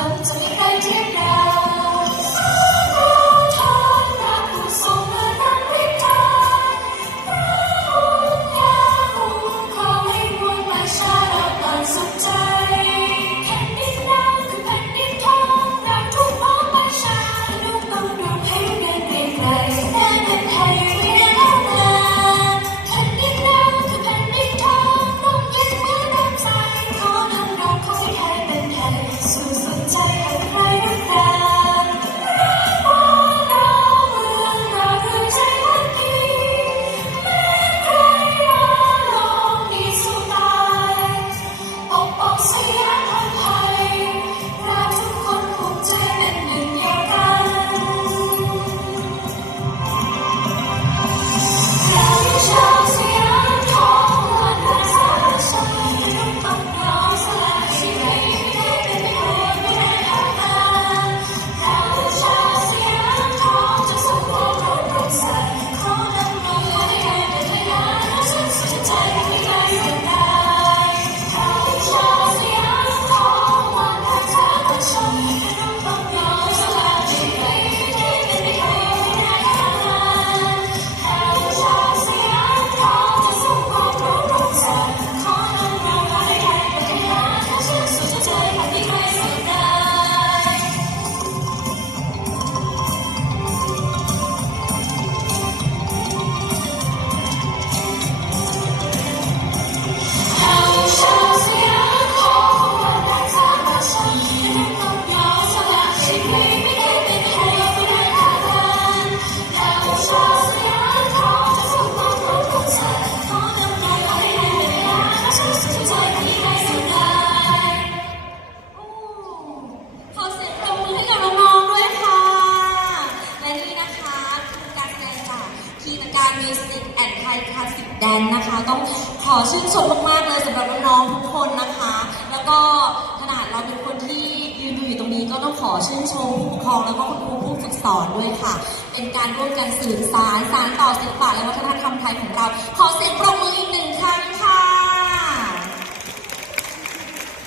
love to Music and Thai Classic Dance นะคะ ต้องขอชื่นชมมากๆเลยสำหรับน้องๆทุกคนนะคะ แล้วก็ขนาดเราเป็นคนที่ยืนดูอยู่ตรงนี้ก็ต้องขอชื่นชมผู้ปกครองแล้วก็คุณครูผู้ฝึกสอนด้วยค่ะ เป็นการร่วมกันสื่อสารสารต่อศิลปะและวัฒนธรรมไทยของเรา ขอเสียงปรบมืออีกหนึ่ง